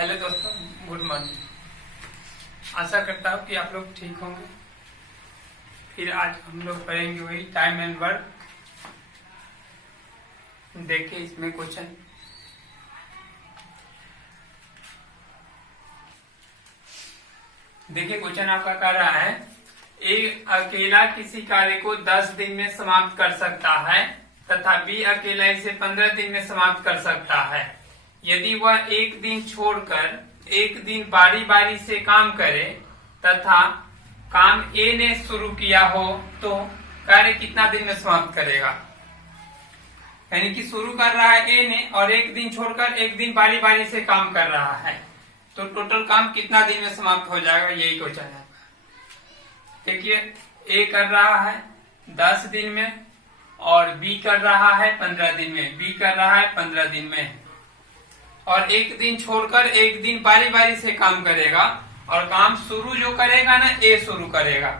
Hello दोस्तों, good morning. आशा करता हूँ कि आप लोग ठीक होंगे। फिर आज हम लोग पढ़ेंगे वही टाइम एंड वर्क। देखिए इसमें क्वेश्चन, देखिए क्वेश्चन आपका कह रहा है एक अकेला किसी कार्य को 10 दिन में समाप्त कर सकता है तथा बी अकेला इसे 15 दिन में समाप्त कर सकता है। यदि वह एक दिन छोड़कर एक दिन बारी बारी से काम करे तथा काम ए ने शुरू किया हो तो कार्य कितना दिन में समाप्त करेगा। यानी कि शुरू कर रहा है ए ने और एक दिन छोड़कर एक दिन बारी बारी से काम कर रहा है, तो टोटल काम कितना दिन में समाप्त हो जाएगा, यही क्वेश्चन है। देखिए ए कर रहा है 10 दिन में और बी कर रहा है 15 दिन में, बी कर रहा है 15 दिन में, और एक दिन छोड़कर एक दिन बारी बारी से काम करेगा और काम शुरू जो करेगा ना ए शुरू करेगा।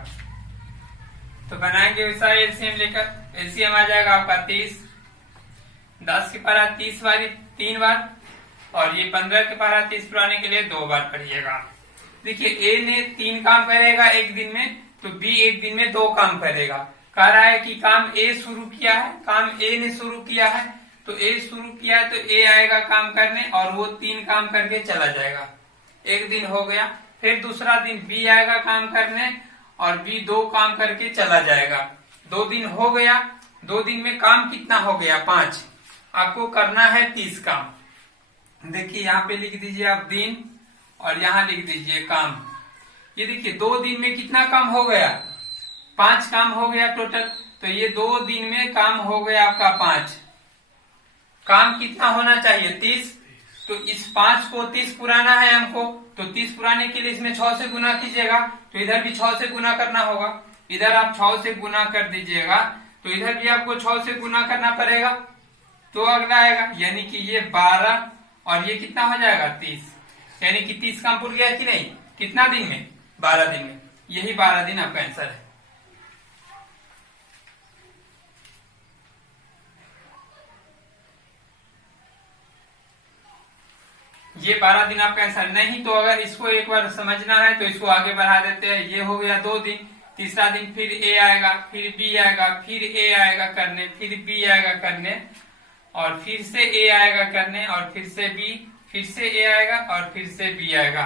तो बनाएंगे वैसा एलसीएम लेकर। एलसीएम आ जाएगा आपका 30, 10 के पारा 30 बारी 3 बार और ये 15 के पारा 30 पुराने के लिए 2 बार पढ़िएगा। देखिए ए ने 3 काम करेगा एक दिन में, तो बी एक दिन में 2 काम करेगा। कह रहा है कि काम ए शुरू किया है, काम ए ने शुरू किया है, तो ए शुरू किया है तो ए आएगा काम करने और वो 3 काम करके चला जाएगा, एक दिन हो गया। फिर दूसरा दिन बी आएगा काम करने और बी 2 काम करके चला जाएगा, 2 दिन हो गया। 2 दिन में काम कितना हो गया, 5। आपको करना है 30 काम। देखिए यहाँ पे लिख दीजिए आप दिन और यहाँ लिख दीजिए काम। ये देखिए 2 दिन में कितना काम हो गया, 5 काम हो गया टोटल। तो ये 2 दिन में काम हो गया आपका 5। काम कितना होना चाहिए, 30। तो इस 5 को 30 पुराना है हमको, तो 30 पुराने के लिए इसमें 6 से गुना कीजिएगा, तो इधर भी 6 से गुना करना होगा। इधर आप 6 से गुना कर दीजिएगा तो इधर भी आपको 6 से गुना करना पड़ेगा, तो अगला आएगा। यानी कि ये 12 और ये कितना हो जाएगा 30। यानी कि 30 काम पूरा गया कि नहीं, कितना दिन में, 12 दिन में। यही 12 दिन आपका आंसर है। ये 12 दिन आपका आंसर। नहीं तो अगर इसको एक बार समझना है तो इसको आगे बढ़ा देते हैं। ये हो गया 2 दिन, तीसरा दिन फिर ए आएगा, फिर बी आएगा, फिर ए आएगा करने, फिर बी आएगा करने और फिर से ए आएगा करने और फिर से बी, फिर से ए आएगा और फिर से बी आएगा,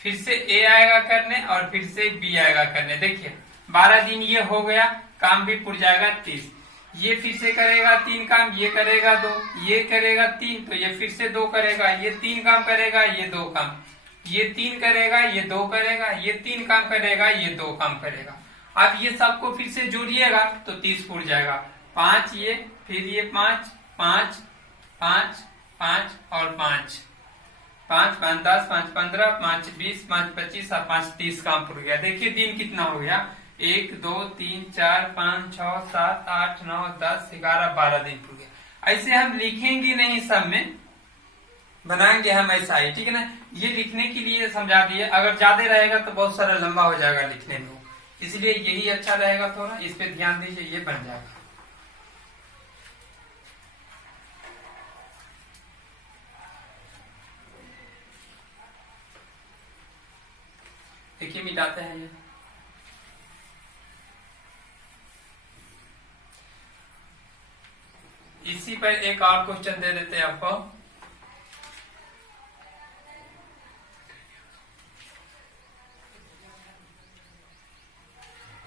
फिर से ए आएगा करने और फिर से बी आएगा करने। देखिए 12 दिन ये हो गया, काम भी पुर जाएगा 30। ये फिर से करेगा 3 काम, ये करेगा 2, ये करेगा 3, तो ये फिर से 2 करेगा, ये 3 काम करेगा, ये 2 काम, ये 3 करेगा, ये 2 करेगा, ये 3 काम करेगा, ये 2 काम करेगा। अब ये सबको फिर से जोड़िएगा तो 30 पुर जाएगा। 5 ये, फिर ये 5, 5, 5, 5 और 5, 5, 5, 10, 5, 15, 5, 20, 5, 25 और 5, 30 काम पुर गया। देखिए दिन कितना हो गया, 1, 2, 3, 4, 5, 6, 7, 8, 9, 10, 11, 12 दिन पुर गया। ऐसे हम लिखेंगे नहीं, सब में बनाएंगे हम ऐसा ही, ठीक है ना। ये लिखने के लिए समझा दिए, अगर ज्यादा रहेगा तो बहुत सारा लंबा हो जाएगा लिखने में, इसलिए यही अच्छा रहेगा। थोड़ा इस पे ध्यान दीजिए, ये बन जाएगा। देखिए मिटाते हैं ये। इसी पर एक और क्वेश्चन दे देते हैं आपको।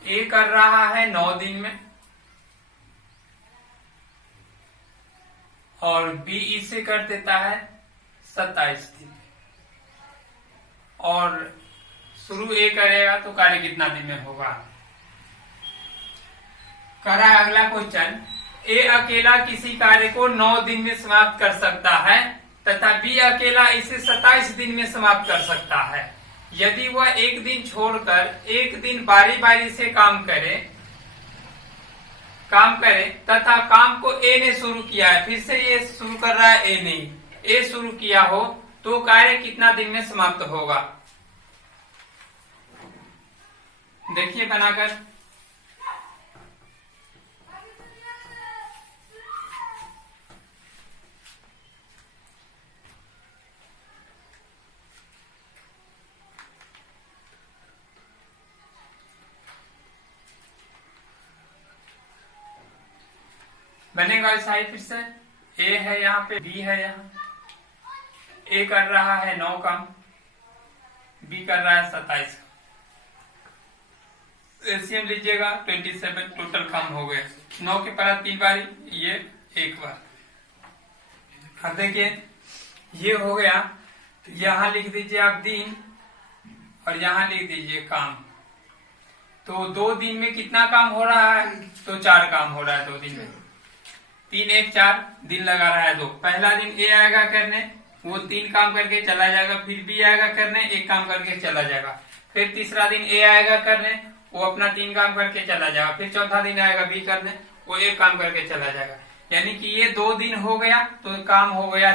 ए कर रहा है 9 दिन में और बी इसे कर देता है 27 दिन में, और शुरू ए करेगा तो कार्य कितना दिन में होगा। कर रहा है अगला क्वेश्चन, ए अकेला किसी कार्य को 9 दिन में समाप्त कर सकता है तथा बी अकेला इसे 27 दिन में समाप्त कर सकता है। यदि वह एक दिन छोड़कर एक दिन बारी बारी से काम करे तथा काम को ए ने शुरू किया है, फिर से ये शुरू कर रहा है ए ने, ए शुरू किया हो तो कार्य कितना दिन में समाप्त होगा। देखिए बनाकर, बनेगा ऐसा ही फिर से। ए है यहाँ पे, बी है यहाँ। ए कर रहा है 9 काम, बी कर रहा है 27 काम। एलसीएम लीजिएगा 27, टोटल काम हो गया। 9 के परा 3 बारी, ये 1 बार। अब देखिए ये हो गया। यहाँ लिख दीजिए आप दिन और यहाँ लिख दीजिए काम। तो 2 दिन में कितना काम हो रहा है? तो 4 काम हो रहा है 2 दिन में। 3 1 4 दिन लगा रहा है 2। पहला दिन ए आएगा करने, वो 3 काम करके चला जाएगा। फिर बी आएगा करने, 1 काम करके चला जाएगा। फिर तीसरा दिन ए आएगा करने, वो अपना 3 काम करके चला जाएगा। फिर चौथा दिन आएगा बी करने, वो 1 काम करके चला जाएगा। यानी कि ये 2 दिन हो गया तो काम हो गया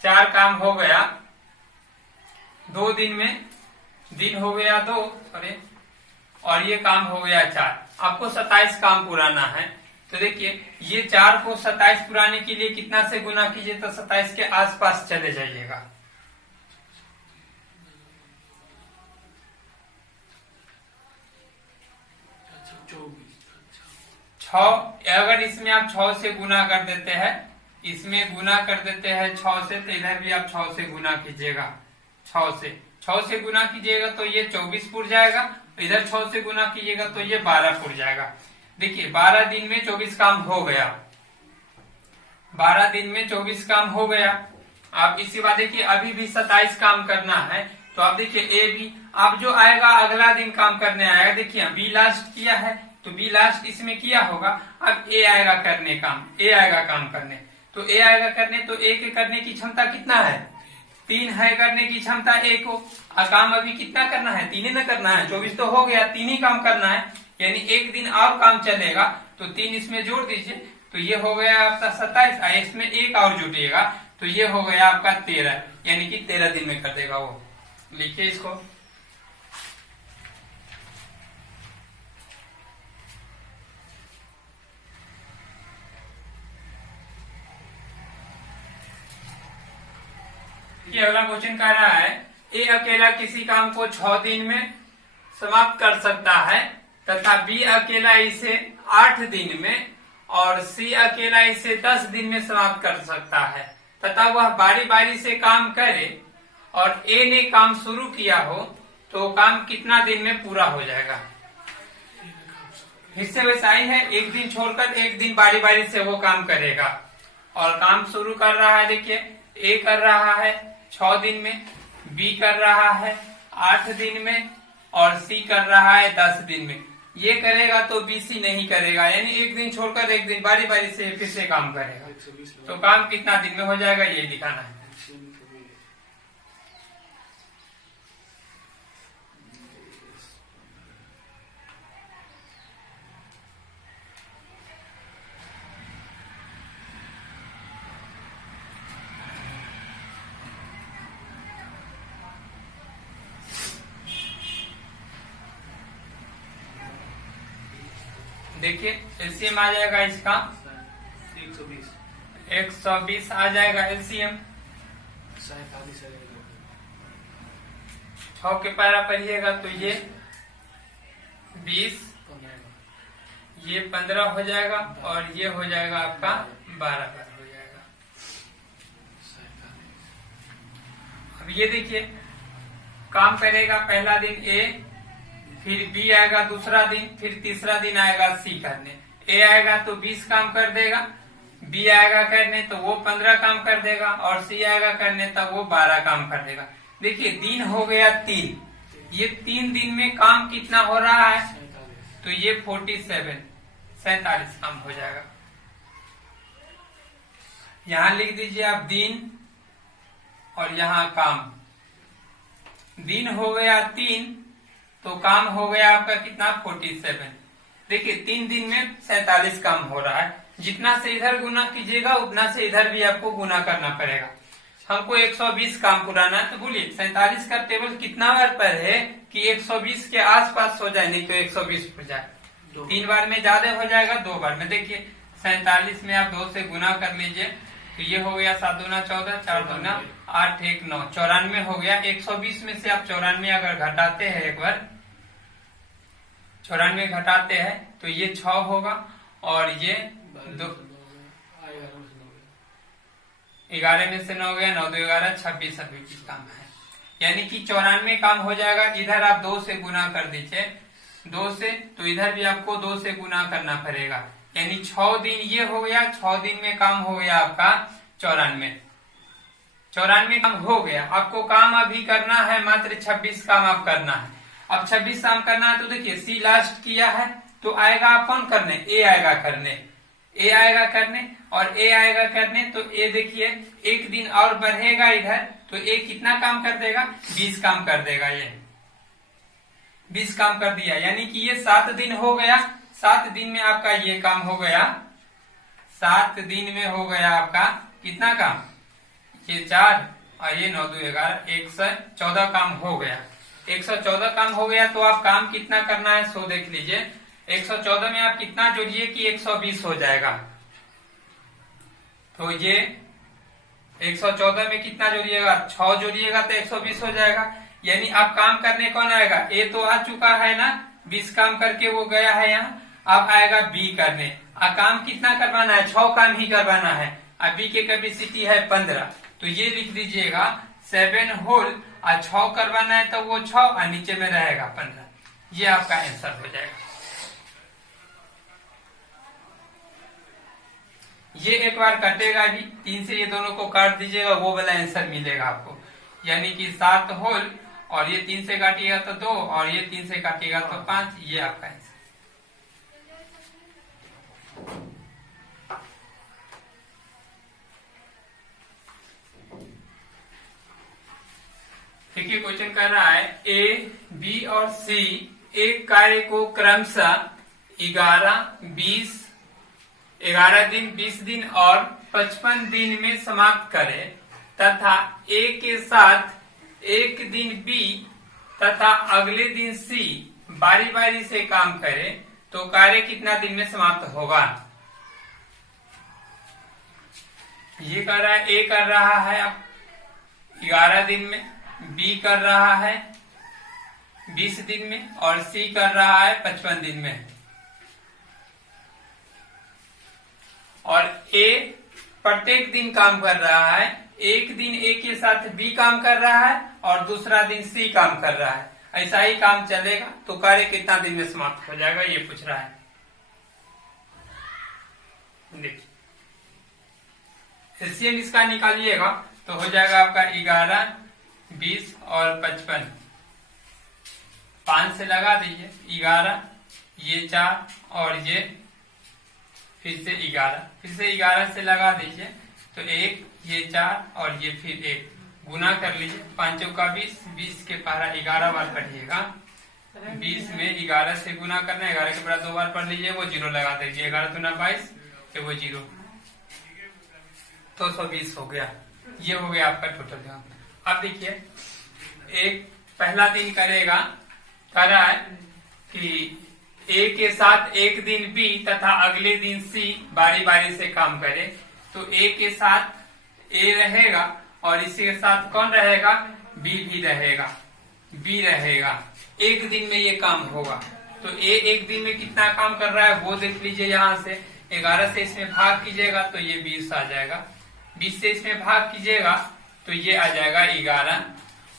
4 काम हो गया 2 दिन में। दिन हो गया 2, सॉरी, और ये काम हो गया 4। आपको 27 काम पुराना है। तो देखिए ये 4 को 27 पुराने के लिए कितना से गुना कीजिए? तो 27 के आसपास चले जाइएगा। 6, अगर इसमें आप 6 से गुना कर देते हैं, इसमें गुना कर देते हैं 6 से, तो इधर भी आप 6 से गुना कीजिएगा। 6 से गुना कीजिएगा तो ये 24 पुर जाएगा। इधर 6 से गुना कीजिएगा तो ये 12 पुर जाएगा। देखिए 12 दिन में 24 काम हो गया। 12 दिन में 24 काम हो गया। आप इसी बात देखिए अभी भी 27 काम करना है। तो आप देखिए ए बी, आप जो आएगा अगला दिन काम करने आएगा। देखिए बी लास्ट किया है तो बी लास्ट इसमें किया होगा। अब ए आएगा करने काम, ए आएगा काम करने। तो ए आएगा करने, तो ए के करने की क्षमता कितना है? 3 है करने की क्षमता ए को। काम अभी कितना करना है? 3 ही न करना है। 24 तो हो गया, 3 ही काम करना है। यानी 1 दिन और काम चलेगा तो 3 इसमें जोड़ दीजिए, तो ये हो गया आपका 27। इसमें 1 और जुटिएगा तो ये हो गया आपका 13, यानी कि 13 दिन में कर देगा वो। लिखिए इसको। ये अगला क्वेश्चन कह रहा है ए अकेला किसी काम को 6 दिन में समाप्त कर सकता है तथा बी अकेला इसे 8 दिन में और सी अकेला इसे 10 दिन में समाप्त कर सकता है तथा वह बारी बारी से काम करे और ए ने काम शुरू किया हो तो काम कितना दिन में पूरा हो जाएगा? फिर से वैसा ही है, 1 दिन छोड़कर 1 दिन बारी बारी से वो काम करेगा और काम शुरू कर रहा है। देखिए ए कर रहा है 6 दिन में, बी कर रहा है 8 दिन में और सी कर रहा है 10 दिन में। ये करेगा तो बी सी नहीं करेगा, यानी 1 दिन छोड़कर 1 दिन बारी बारी से फिर से काम करेगा। तो काम कितना दिन में हो जाएगा ये दिखाना है। देखिए एलसीएम आ जाएगा इसका 120 आ जाएगा एलसीएम। 6 के पैरा पढ़िएगा तो ये 20, ये 15 हो जाएगा और ये हो जाएगा आपका 12 बार हो जाएगा। अब ये देखिए काम करेगा पहला दिन ए, फिर बी आएगा दूसरा दिन, फिर तीसरा दिन आएगा सी करने। ए आएगा तो 20 काम कर देगा, बी आएगा करने तो वो 15 काम कर देगा और सी आएगा करने तब वो 12 काम कर देगा। देखिए दिन हो गया 3, ये 3 दिन में काम कितना हो रहा है? तो ये 47 काम हो जाएगा। यहाँ लिख दीजिए आप दिन और यहाँ काम। दिन हो गया 3 तो काम हो गया आपका कितना? 47। देखिए 3 दिन में 47 काम हो रहा है। जितना से इधर गुना कीजिएगा उतना से इधर भी आपको गुना करना पड़ेगा। हमको 120 काम पुराना है तो बोलिए 47 का टेबल कितना बार पर है कि 120 के आसपास हो जाए, नहीं तो 120 हो जाए। 3 बार में ज्यादा हो जाएगा, 2 बार में। देखिए 47 में आप 2 से गुना कर लीजिए तो ये हो गया 7 दूना 14, 4 दूना 8, 1 9, 94 हो गया। 120 में से आप 94 अगर घटाते हैं, एक बार 94 घटाते हैं तो ये 6 होगा और ये 11 में से 9 गया, 9 2 11, 26 अभी भी काम है। यानी कि 94 काम हो जाएगा। इधर आप 2 से गुना कर दीजिए, 2 से, तो इधर भी आपको 2 से गुना करना पड़ेगा। यानी 6 दिन ये हो गया, 6 दिन में काम हो गया आपका 94 काम हो गया। आपको काम अभी करना है मात्र 26 काम आप करना है। अब 26 काम करना है तो देखिए सी लास्ट किया है तो आएगा आप कौन करने, ए आएगा करने, ए आएगा करने, और ए आएगा करने तो ए देखिए एक दिन और बढ़ेगा इधर, तो ए कितना काम कर देगा, 20 काम कर देगा। ये 20 काम कर दिया, यानी कि ये 7 दिन हो गया। 7 दिन में आपका ये काम हो गया, 7 दिन में हो गया आपका कितना काम, ये 4 और ये 9 2 11, 114 काम हो गया। 114 काम हो गया तो आप काम कितना करना है सो देख लीजिए। 114 में आप कितना जोड़िए कि 120 हो जाएगा। तो ये 114 में कितना जोड़िएगा, 6 जोड़िएगा तो 120 हो जाएगा। यानी आप काम करने कौन आएगा, ए तो आ चुका है ना, 20 काम करके वो गया है यहाँ, अब आएगा बी करने। काम कितना करवाना है, 6 काम ही करवाना है। अब बी के कैपेसिटी है 15, तो ये लिख दीजिएगा 7 होल, और 6 करवाना है तो वो 6 और नीचे में रहेगा 15। ये आपका आंसर हो जाएगा। ये एक बार कटेगा भी, 3 से ये दोनों को काट दीजिएगा, वो वाला आंसर मिलेगा आपको। यानी कि 7 होल, और ये 3 से काटिएगा तो 2, और ये 3 से काटिएगा तो 5। ये आपका आंसर। देखिए क्वेश्चन कर रहा है ए, बी और सी एक कार्य को क्रमशः 11 दिन, 20 दिन और 55 दिन में समाप्त करे तथा ए के साथ एक दिन बी तथा अगले दिन सी बारी बारी से काम करे तो कार्य कितना दिन में समाप्त होगा। ये कर रहा है, ए कर रहा है अब 11 दिन में, बी कर रहा है 20 दिन में, और सी कर रहा है 55 दिन में। और ए प्रत्येक दिन काम कर रहा है, एक दिन ए के साथ बी काम कर रहा है और दूसरा दिन सी काम कर रहा है। ऐसा ही काम चलेगा तो कार्य कितना दिन में समाप्त हो जाएगा, ये पूछ रहा है। देखिए एलसीएम इसका निकालिएगा तो हो जाएगा आपका 11, 20 और 55। 5 से लगा दीजिए, 11, ये 4 और ये फिर से 11, फिर से 11 से लगा दीजिए तो 1, ये 4 और ये फिर 1, गुना कर लीजिए। 5 का 20, 20 के पहला 11 बार पढ़िएगा, 20 में 11 से गुना करना, 11 के बाद 2 बार पढ़ लीजिए, वो 0 लगा दीजिए। 11 दूना 22, तो वो 0, तो 120 हो गया। ये हो गया आपका टोटल जवाब। अब देखिए एक पहला दिन करेगा, कह रहा है कि ए के साथ एक दिन बी तथा अगले दिन सी बारी बारी से काम करे, तो ए के साथ ए रहेगा और इसी के साथ कौन रहेगा, बी भी रहेगा, बी रहेगा। एक दिन में ये काम होगा तो ए एक दिन में कितना काम कर रहा है वो देख लीजिए। यहाँ से 11 से इसमें भाग कीजिएगा तो ये 20 आ जाएगा, 20 से इसमें भाग कीजिएगा तो ये आ जाएगा 11,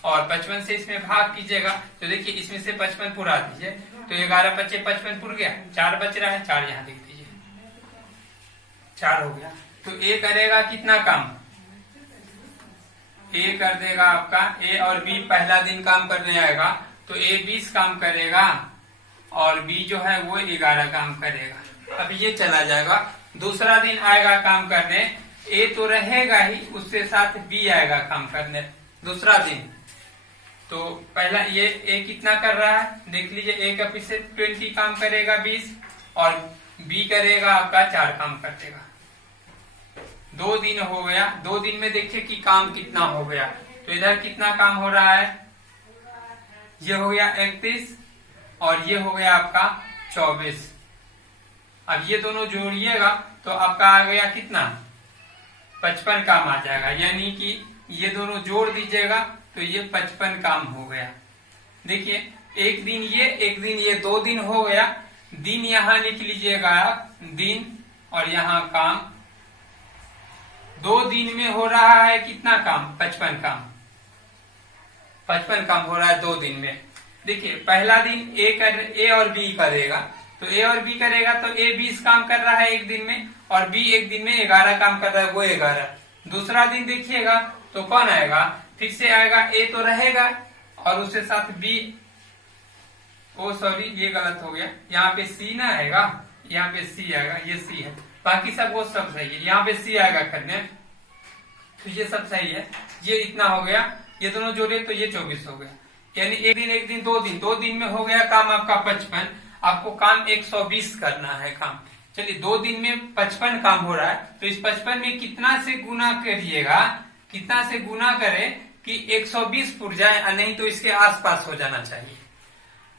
और 55 से इसमें भाग कीजिएगा तो देखिए इसमें से 55 पुरा दीजिए तो 11 बचे 55 पुर गया, 4 बच रहा है, 4 यहाँ लिख दीजिए, 4 हो गया। तो ए करेगा कितना काम, ए कर देगा आपका, ए और बी पहला दिन काम करने आएगा तो ए 20 काम करेगा और बी जो है वो 11 काम करेगा। अब ये चला जाएगा, दूसरा दिन आएगा काम करने, ए तो रहेगा ही, उसके साथ बी आएगा काम करने दूसरा दिन। तो पहला ये ए कितना कर रहा है देख लीजिए, ए का पीछे 20 काम करेगा 20 और बी करेगा आपका 4 काम करेगा। 2 दिन हो गया, 2 दिन में देखिए कि काम कितना हो गया। तो इधर कितना काम हो रहा है, ये हो गया 31 और ये हो गया आपका 24। अब ये दोनों जोड़िएगा तो आपका आ गया कितना, 55 काम आ जाएगा। यानी कि ये दोनों जोड़ दीजिएगा तो ये 55 काम हो गया। देखिए एक दिन ये 2 दिन हो गया, दिन यहाँ लिख लीजिएगा आप दिन और यहाँ काम 2 दिन में हो रहा है कितना काम 55 काम 55 काम हो रहा है 2 दिन में। देखिए पहला दिन ए और बी करेगा, तो ए और बी करेगा तो ए 20 काम कर रहा है एक दिन में और बी एक दिन में 11 काम कर रहा है, वो 11। दूसरा दिन देखिएगा तो कौन आएगा, फिर से आएगा ए तो रहेगा और उसके साथ बी, ओ सॉरी ये गलत हो गया, यहाँ पे सी ना आएगा, यहाँ पे सी आएगा, ये सी है, बाकी सब वो सब सही है, यहाँ पे सी आएगा करने, तो ये सब सही है। ये इतना हो गया, ये दोनों जोड़े तो ये 24 हो गया, यानी एक दिन 2 दिन में हो गया काम आपका 55। आपको काम 120 करना है काम। चलिए 2 दिन में 55 काम हो रहा है, तो इस 55 में कितना से गुना करिएगा, कितना से गुना करे कि 120 पुर जाए, नहीं तो इसके आसपास हो जाना चाहिए,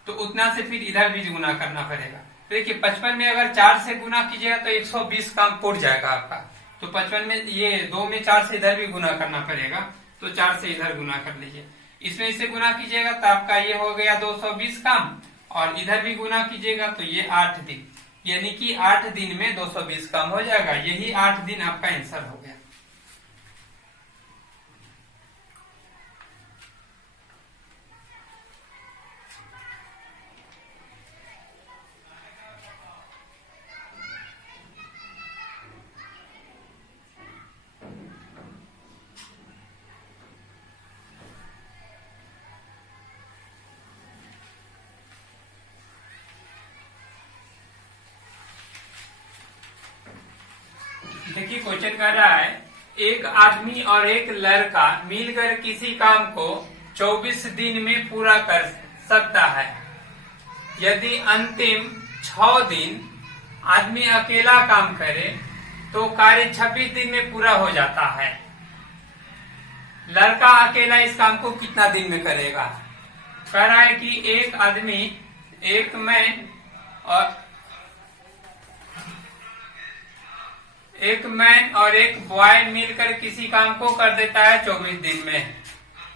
तो उतना से फिर इधर भी गुना करना पड़ेगा। तो देखिए 55 में अगर 4 से गुना कीजिएगा तो 120 काम पुर जाएगा आपका, तो 55 में ये 2 में 4 से इधर भी गुना करना पड़ेगा, तो 4 से इधर गुना कर लीजिए। इसमें इसे गुना कीजिएगा तो आपका ये हो गया 220 काम, और इधर भी गुना कीजिएगा तो ये 8 दिन, यानी कि 8 दिन में 220 काम हो जाएगा। यही 8 दिन आपका आंसर हो गया। देखिए क्वेश्चन कर रहा है, एक आदमी और एक लड़का मिलकर किसी काम को 24 दिन में पूरा कर सकता है। यदि अंतिम 6 दिन आदमी अकेला काम करे तो कार्य 26 दिन में पूरा हो जाता है। लड़का अकेला इस काम को कितना दिन में करेगा। कह रहा है कि एक आदमी, एक मैन और एक बॉय मिलकर किसी काम को कर देता है 24 दिन में,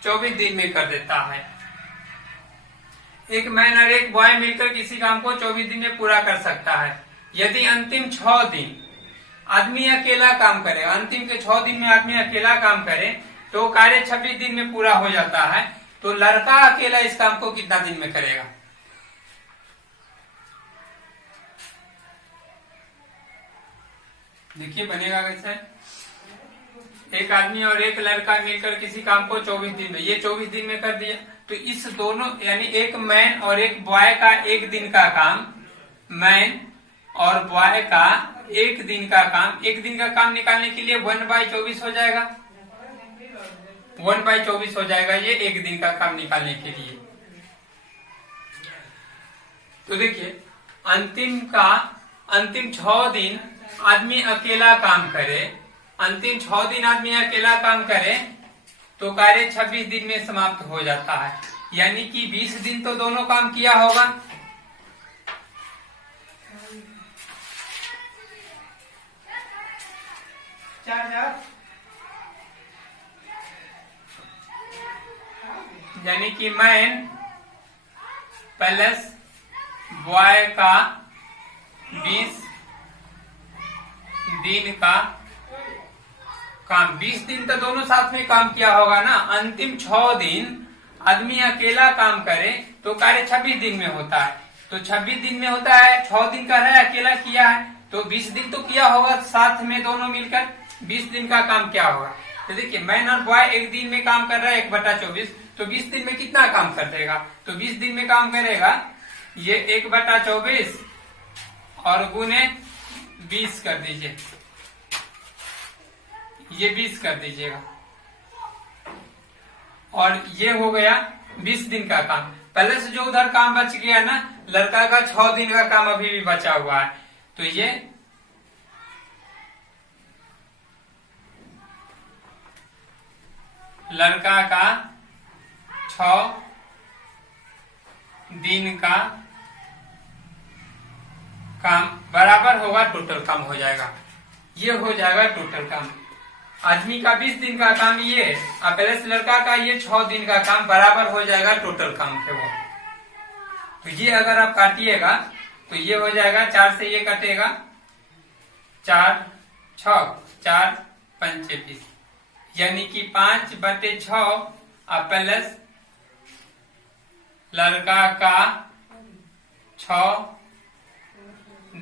24 दिन में कर देता है। एक मैन और एक बॉय मिलकर किसी काम को 24 दिन में पूरा कर सकता है। यदि अंतिम 6 दिन आदमी अकेला काम करे, अंतिम के 6 दिन में आदमी अकेला काम करे तो कार्य 26 दिन में पूरा हो जाता है। तो लड़का अकेला इस काम को कितना दिन में करेगा। देखिए बनेगा कैसे, एक आदमी और एक लड़का मिलकर किसी काम को 24 दिन में, ये 24 दिन में कर दिया, तो इस दोनों यानी एक मैन और एक बॉय का एक दिन का काम, मैन और बॉय का एक दिन का काम, एक दिन का काम निकालने के लिए 1/24 हो जाएगा, 1/24 हो जाएगा ये एक दिन का काम निकालने के लिए। तो देखिए अंतिम 6 दिन आदमी अकेला काम करे, अंतिम 6 दिन आदमी अकेला काम करे तो कार्य 26 दिन में समाप्त हो जाता है, यानी कि 20 दिन तो दोनों काम किया होगा। यानी कि मैन प्लस बॉय का 20 दिन का काम, 20 दिन तो दोनों साथ में काम किया होगा ना। अंतिम 6 दिन आदमी अकेला काम करे तो कार्य 26 दिन में होता है, तो 26 दिन में होता है, 6 दिन का है अकेला किया है तो 20 दिन तो किया होगा साथ में दोनों मिलकर, 20 दिन का काम क्या होगा। तो देखिए मैन और बॉय एक दिन में काम कर रहा है 1/24, तो 20 दिन में कितना काम कर देगा, तो 20 दिन में काम करेगा ये 1/24 और गुने 20 कर दीजिए, ये 20 कर दीजिएगा, और ये हो गया 20 दिन का काम। पहले से जो उधर काम बच गया ना, लड़का का 6 दिन का काम अभी भी बचा हुआ है, तो ये लड़का का 6 दिन का काम बराबर होगा टोटल काम हो जाएगा, ये हो जाएगा टोटल काम। आदमी का 20 दिन का काम ये, और प्लस लड़का का ये 6 दिन का काम बराबर हो जाएगा टोटल काम के वो। तो ये अगर आप काटिएगा तो ये हो जाएगा, 4 से ये कटेगा, 4 4 पंचे 20, यानी कि 5/6 प्लस लड़का का 6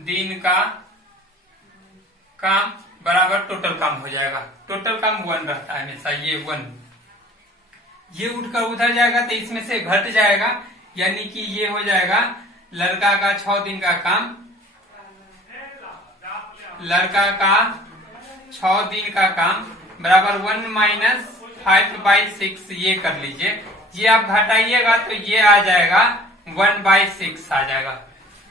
दिन का काम बराबर टोटल काम हो जाएगा। टोटल काम 1 रहता है हमेशा, ये 1, ये उठकर उधर जाएगा तो इसमें से घट जाएगा, यानी कि ये हो जाएगा लड़का का 6 दिन का काम, लड़का का 6 दिन का काम बराबर 1 - 5/6, ये कर लीजिए। ये आप घटाइएगा तो ये आ जाएगा 1/6 आ जाएगा।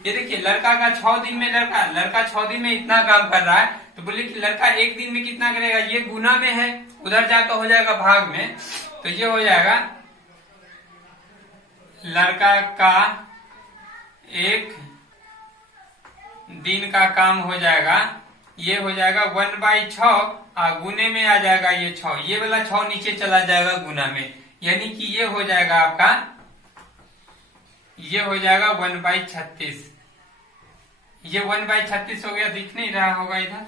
ये देखिए लड़का का 6 दिन में लड़का 6 दिन में इतना काम कर रहा है, तो बोले कि लड़का एक दिन में कितना करेगा, ये गुना में है, उधर जाकर हो जाएगा भाग में, तो ये हो जाएगा लड़का का एक दिन का काम हो जाएगा, ये हो जाएगा 1/6 और गुने में आ जाएगा ये 6, ये वाला 6 नीचे चला जाएगा गुना में, यानी कि ये हो जाएगा आपका, ये हो जाएगा 1/36। ये 1/36 हो गया, दिख नहीं रहा होगा इधर,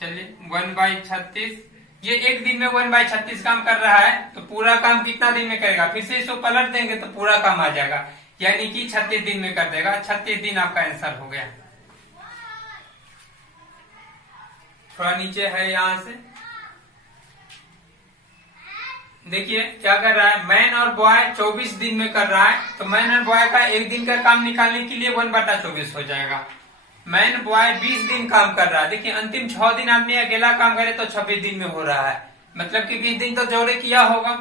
चलिए 1/36, ये एक दिन में 1/36 काम कर रहा है, तो पूरा काम कितना दिन में करेगा, फिर से इसको पलट देंगे तो पूरा काम आ जाएगा, यानी कि 36 दिन में कर देगा। 36 दिन आपका आंसर हो गया। थोड़ा नीचे है यहां से देखिए क्या कर रहा है, मैन और बॉय 24 दिन में कर रहा है, तो मैन और बॉय का एक दिन का काम निकालने के लिए 1/24 हो जाएगा। मैन बॉय 20 दिन काम कर रहा है, देखिए अंतिम 6 दिन आदमी अकेला काम करे तो 26 दिन में हो रहा है, मतलब कि 20 दिन तो जोड़े किया होगा,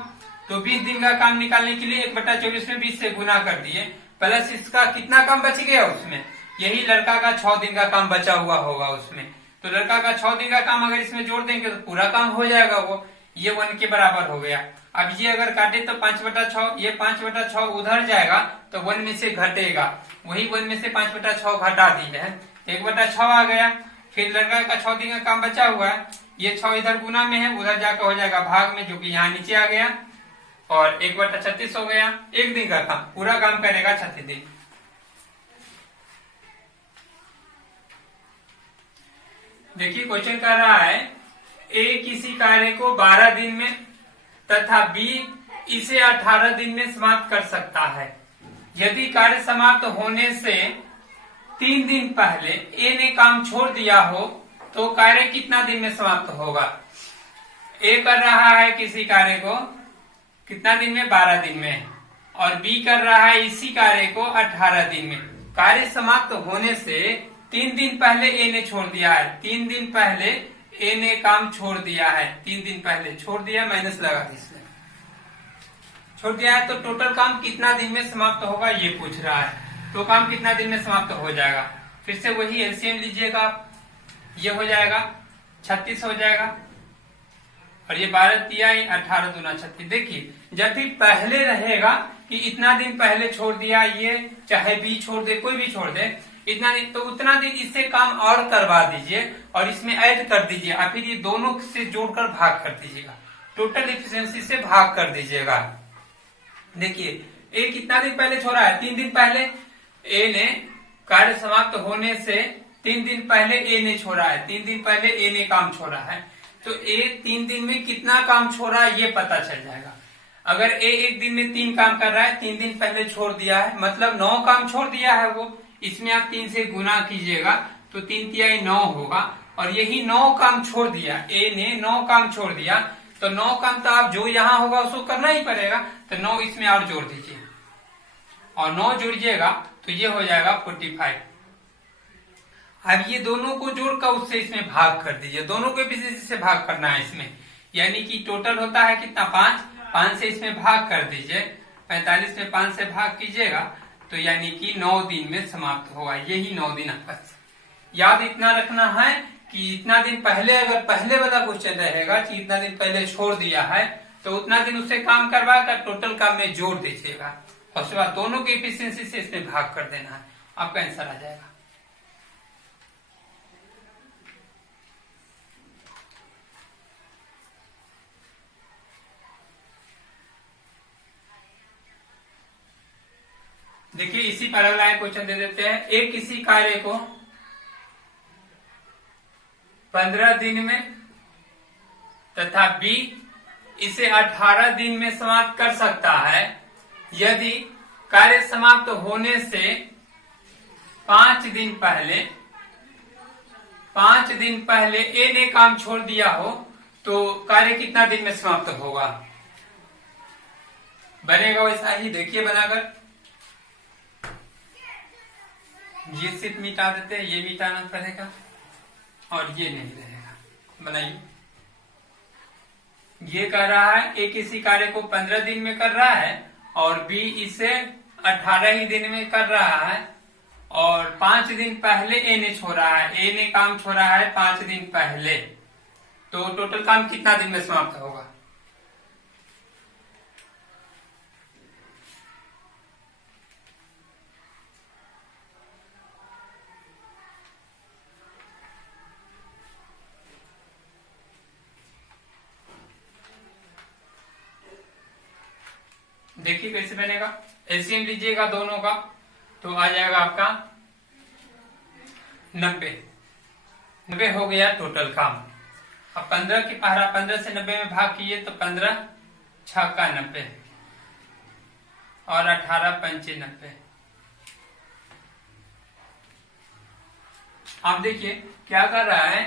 तो 20 दिन का काम निकालने के लिए 1/24 में 20 से गुना कर दिए, प्लस इसका कितना काम बच गया उसमें, यही लड़का का 6 दिन का काम बचा हुआ होगा उसमें, तो लड़का का 6 दिन का काम अगर इसमें जोड़ देंगे तो पूरा काम हो जाएगा, वो ये 1 के बराबर हो गया। अब ये अगर काटे तो 5/6, ये 5/6 उधर जाएगा तो 1 में से घटेगा, वही 1 में से 5/6 घटा दी है, 1/6 आ गया। फिर लड़का का 6 दिन का काम बचा हुआ है, ये 6 इधर गुना में है, उधर जाकर हो जाएगा भाग में, जो कि यहाँ नीचे आ गया, और 1/36 हो गया। एक दिन का काम, पूरा काम करेगा 36 दिन। देखिए क्वेश्चन कर रहा है, ए किसी कार्य को 12 दिन में तथा बी इसे 18 दिन में समाप्त कर सकता है। यदि कार्य समाप्त होने से 3 दिन पहले ए ने काम छोड़ दिया हो तो कार्य कितना दिन में समाप्त होगा। ए कर रहा है किसी कार्य को कितना दिन में, 12 दिन में, और बी कर रहा है इसी कार्य को 18 दिन में। कार्य समाप्त होने से 3 दिन पहले ए ने छोड़ दिया है, 3 दिन पहले ए ने काम छोड़ दिया है, 3 दिन पहले छोड़ दिया, माइनस लगा दी इसमें, छोड़ दिया है, तो टोटल काम कितना दिन में समाप्त होगा ये पूछ रहा है, तो काम कितना दिन में समाप्त हो जाएगा। फिर से वही एलसीएम लीजिएगा आप, ये हो जाएगा 36 हो जाएगा, और ये 12 तिया 18 दूना 36। देखिए जब भी पहले रहेगा कि इतना दिन पहले छोड़ दिया, ये चाहे बी छोड़ दे, कोई भी छोड़ दे, इतना दिन, तो उतना दिन इससे काम और करवा दीजिए और इसमें ऐड कर दीजिए, और फिर ये दोनों से जोड़कर भाग कर दीजिएगा, टोटल एफिशिएंसी से भाग कर दीजिएगा। देखिए ए कितना दिन पहले छोड़ा है, 3 दिन पहले ए ने कार्य समाप्त होने से 3 दिन पहले ए ने छोड़ा है, 3 दिन पहले ए ने काम छोड़ा है, तो ए 3 दिन में कितना काम छोड़ा है ये पता चल जाएगा। अगर ए एक दिन में 3 काम कर रहा है, 3 दिन पहले छोड़ दिया है, मतलब 9 काम छोड़ दिया है वो, इसमें आप 3 से गुना कीजिएगा तो 3 तिया 9 होगा, और यही 9 काम छोड़ दिया, ए ने 9 काम छोड़ दिया, तो 9 काम तो आप जो यहाँ होगा उसको करना ही पड़ेगा, तो 9 इसमें और जोड़ दीजिए, और 9 जोड़िएगा तो ये हो जाएगा 45। अब ये दोनों को जोड़कर उससे इसमें भाग कर दीजिए, दोनों को भी से भाग करना है इसमें, यानी कि टोटल होता है कितना 5 से इसमें भाग कर दीजिए, 45 में 5 से भाग कीजिएगा तो यानी कि 9 दिन में समाप्त होगा, यही 9 दिन आपका। याद इतना रखना है कि इतना दिन पहले, अगर पहले वाला क्वेश्चन रहेगा कि इतना दिन पहले छोड़ दिया है तो उतना दिन उससे काम करवा कर टोटल काम में जोड़ दीजिएगा, और उसके बाद दोनों की एफिशिएंसी से इसमें भाग कर देना है, आपका आंसर आ जाएगा। देखिए इसी पर अगला क्वेश्चन दे देते हैं, एक किसी कार्य को 15 दिन में तथा बी इसे 18 दिन में समाप्त कर सकता है यदि कार्य समाप्त होने से 5 दिन पहले ए ने काम छोड़ दिया हो तो कार्य कितना दिन में समाप्त होगा। बनेगा वैसा ही, देखिए बनाकर। ये सिर्फ मिटा देते हैं, ये मिटाना पड़ेगा और ये नहीं रहेगा। बनाइए। ये कर रहा है ए किसी कार्य को 15 दिन में कर रहा है और बी इसे 18 ही दिन में कर रहा है और 5 दिन पहले ए ने छोड़ा है। ए ने काम छोड़ा है 5 दिन पहले, तो टोटल काम कितना दिन में समाप्त होगा। देखिए कैसे बनेगा। एलसीएम लीजिएगा दोनों का तो आ जाएगा आपका 90 हो गया टोटल काम। अब 15 की पहरा 15 से 90 में भाग किए तो 15 छक्का 90 और 18 पंचे 90। आप देखिए क्या कर रहा है,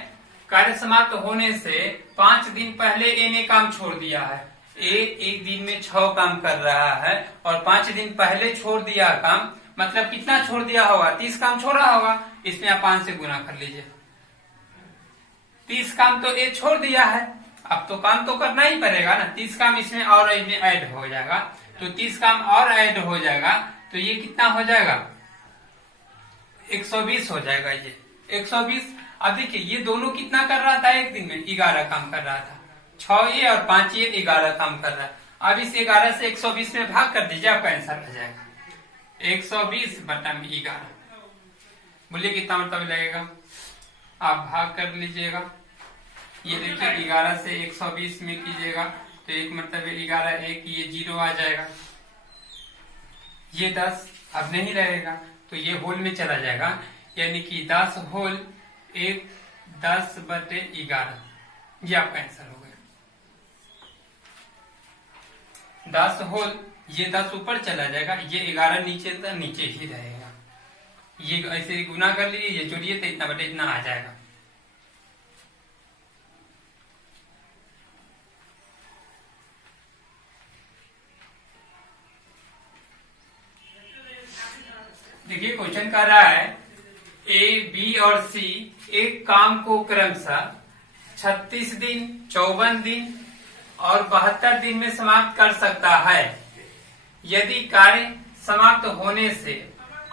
कार्य समाप्त होने से 5 दिन पहले ए ने काम छोड़ दिया है। ए एक दिन में 6 काम कर रहा है और 5 दिन पहले छोड़ दिया काम, मतलब कितना छोड़ दिया होगा, 30 काम छोड़ा होगा। इसमें आप 5 से गुना कर लीजिए। 30 काम तो ए छोड़ दिया है, अब तो काम तो करना ही पड़ेगा ना। 30 काम इसमें और इसमें ऐड हो जाएगा, तो 30 काम और ऐड हो जाएगा तो ये कितना हो जाएगा, 120 हो जाएगा। ये 120। अब देखिए ये दोनों कितना कर रहा था एक दिन में, 11 काम कर रहा था। 6 ये और 5 ये 11 काम कर रहा है। अब इस 11 से 120 में भाग कर दीजिए, आपका आंसर आ जाएगा 120 बटा 11। बोलिए कितना मतलब लगेगा, आप भाग कर लीजिएगा। ये देखिए 11 से 120 में कीजिएगा तो एक मतलब 11 एक, ये 0 आ जाएगा। ये 10 अब नहीं रहेगा तो ये होल में चला जाएगा, यानी कि 10 होल 1 10 बटे 11। ये आपका आंसर हो गया। 10 होल, ये 10 ऊपर चला जाएगा, ये 11 नीचे था, नीचे ही रहेगा। ये ऐसे गुना कर लीजिए, ये जोड़िए तो इतना बटे इतना आ जाएगा। देखिए क्वेश्चन कर रहा है ए, बी और सी एक काम को क्रमशः 36 दिन, 54 दिन और 72 दिन में समाप्त कर सकता है यदि कार्य समाप्त होने से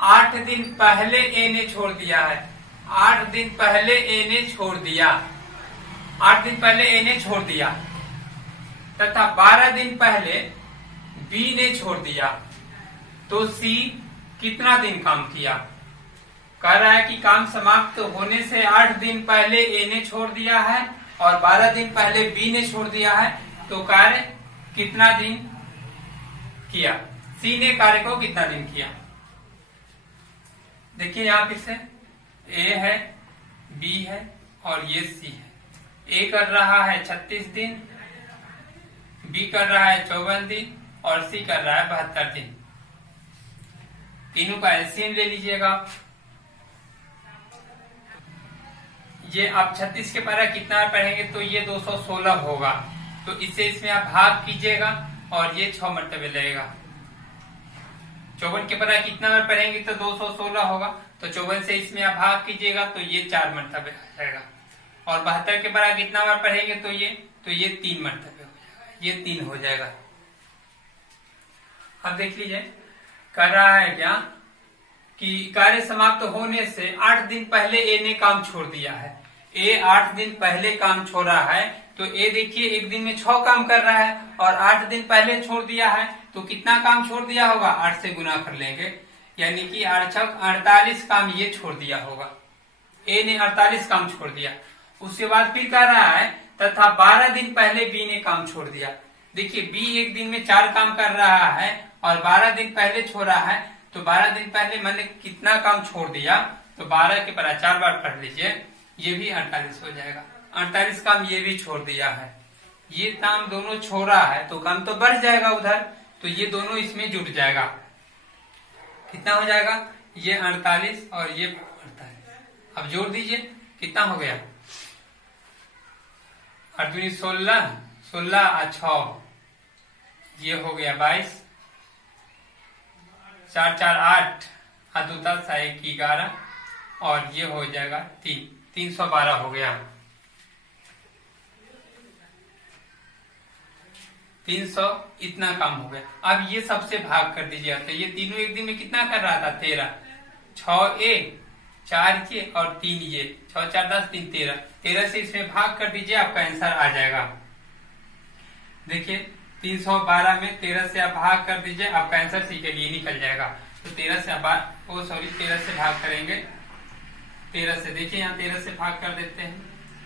8 दिन पहले ए ने छोड़ दिया है। 8 दिन पहले ए ने छोड़ दिया, 8 दिन पहले ए ने छोड़ दिया तथा 12 दिन पहले बी ने छोड़ दिया, तो सी कितना दिन काम किया। कह रहा है कि काम समाप्त होने से 8 दिन पहले ए ने छोड़ दिया है और 12 दिन पहले बी ने छोड़ दिया है, तो कार्य कितना दिन किया। सी ने कार्य को कितना दिन किया। देखिए यहां फिर से ए है, बी है और ये सी है। ए कर रहा है 36 दिन, बी कर रहा है 54 दिन और सी कर रहा है 72 दिन। तीनों का एलसीएम ले लीजिएगा। ये आप 36 के पहले कितना पढ़ेंगे तो ये 216 होगा, तो इसे इसमें आप भाग कीजिएगा और ये 6 मरतबे लगेगा। 54 के पहले कितना बार पढ़ेंगे तो 216 होगा, तो 54 से इसमें आप भाग कीजिएगा तो ये 4 मरतबे आ जाएगा। और 72 के पहले कितना बार पढ़ेंगे तो ये 3 मरतबे हो जाएगा, ये 3 हो जाएगा। अब देख लीजिए कर रहा है क्या कि कार्य समाप्त होने से 8 दिन पहले ए ने काम छोड़ दिया है। ए 8 दिन पहले काम छोड़ा है, तो ए देखिए एक दिन में 6 काम कर रहा है और 8 दिन पहले छोड़ दिया है, तो कितना काम छोड़ दिया होगा, 8 से गुना कर लेंगे, यानी कि 8 छक 48 काम ये छोड़ दिया होगा। ए ने 48 काम छोड़ दिया। उसके बाद फिर कर रहा है तथा 12 दिन पहले बी ने काम छोड़ दिया। देखिए बी एक दिन में 4 काम कर रहा है और 12 दिन पहले छोड़ा है, तो 12 दिन पहले मैंने कितना काम छोड़ दिया, तो 12 के पहले 4 बार पढ़ लीजिए ये भी 48 हो जाएगा। 48 काम ये भी छोड़ दिया है, ये काम दोनों छोड़ा है तो काम तो बढ़ जाएगा उधर, तो ये दोनों इसमें जुट जाएगा। कितना हो जाएगा? ये 48 और ये 48। अब जोड़ दीजिए, कितना हो गया? 8 दूनी 16, 16 और 6 ये हो गया 22, 4 4 8 और 2 10 1 11 और ये हो जाएगा 312 हो गया। 300 इतना काम हो गया। अब ये सबसे भाग कर दीजिए, तो ये तीनों एक दिन में कितना कर रहा था? 13, 6 ए 4 ये और 3 ये, 6 4 10 3 13, 13 से इसमें भाग कर दीजिए, आपका आंसर आ जाएगा। देखिए 312 में 13 से आप भाग कर दीजिए, आपका आंसर सी के लिए निकल जाएगा। तो 13 से 13 से भाग करेंगे, 13 से देखिए यहाँ 13 से भाग कर देते हैं,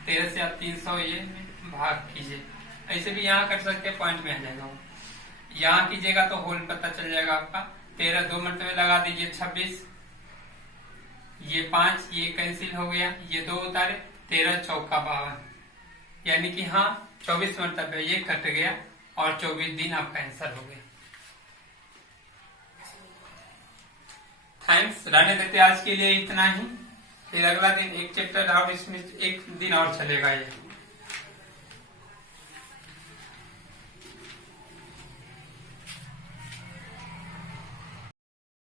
13 से आप 300 ये भाग कीजिए, ऐसे भी यहाँ कर सकते हैं, पॉइंट में आ जाएगा। यहाँ कीजिएगा तो होल पता चल जाएगा आपका। 13 2 मरतबे लगा दीजिए 26, ये 5 ये कैंसिल हो गया, ये 2 उतारे, 13 चौका 52, यानी कि हाँ 24 मरतबे ये कट गया और 24 दिन आपका आंसर हो गया। थैंक्स, रहने देते आज के लिए इतना ही, फिर अगला दिन एक चैप्टर और इसमें एक दिन और चलेगा ये।